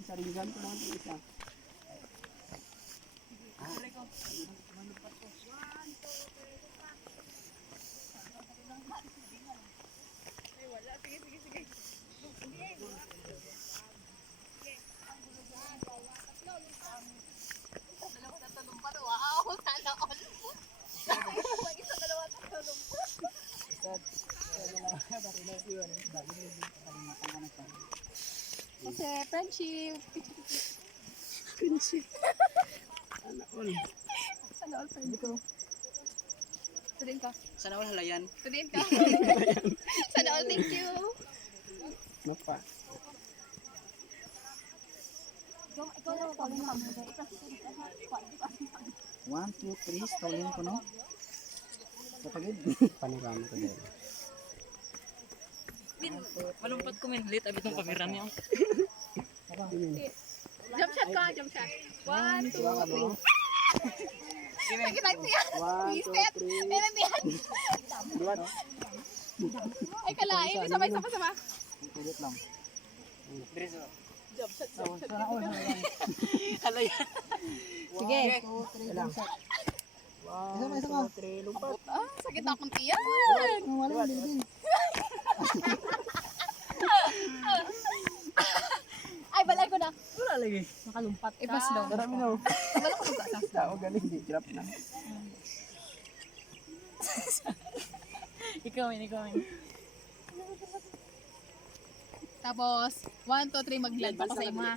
Saringan ko naman yung isa. Kasi friendship. Friendship. Sana all. Sana all friendship. Tudin ka. Sana all halayan. Tudin ka. Sana all thank you. Mapa. Ikaw na ako. 1, 2, 3. Stolin ko no. Kapagid. Panorama ko din. Malumpat ko min lit abit ng kamera niyo. Jump shot ka, jump shot. 1, 2, 3. Sakit lang siya. 1, 2, 3. Nandiyan. Bulat. Ay kalain, sabay sama. Pilit lang. Jump shot. Sana all halayan. Halayan. Sige. 1, 2, 3. Lang. 1, 2, 3. Lumpat. Ah, sakit akong tiyan. Wala din. Ay, balay ko na. Wala lagi. Nakalumpat. Ipas daw. Darami no. Wala ko sa sa. Tao galing di trap na. Ikaw min. Tapos, 1, 2, 3, mag-land pa ko sa imo ha.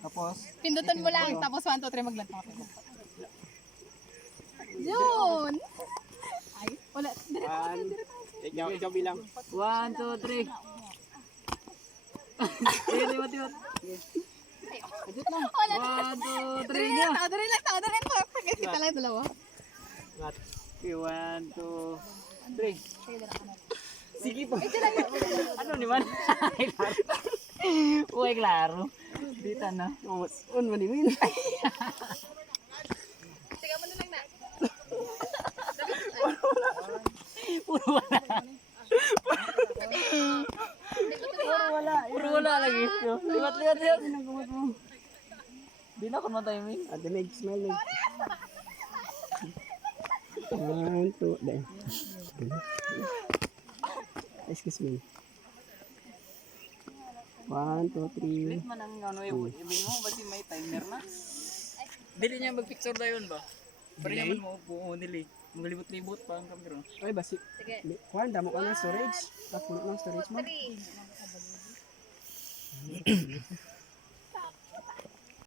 Tapos Pindutan mo lang, tapos 1, 2, 3, mag-land pa ko sa imo. Yun! Ay, wala. ikaw bilang. 1 2 3. Tiwat. Ajit lang. Wala. 1 2 3 Dali niya. lang, dali lang. Pagkat kita lang dalawa. 1 2 3. Sige po. Ito lang yun. Ano ni man? Uy, klaro. Dita na. Un maniwin. Tiga mo na lang na. Puro wala. Puro wala lagi. Liwat. Di na ko timing. Ada may smell ni. 1, 2, dai. Excuse me. 1, 2, 3. Lit man ang ano yung ibig mo basi may timer na. Dili niya mag-picture dayon ba? Pare naman mo buo nili. Maglibot-libot pa ang kamera. Ay basi. Sige. Kuan damo ka ng storage. Tapos ng storage mo. 3.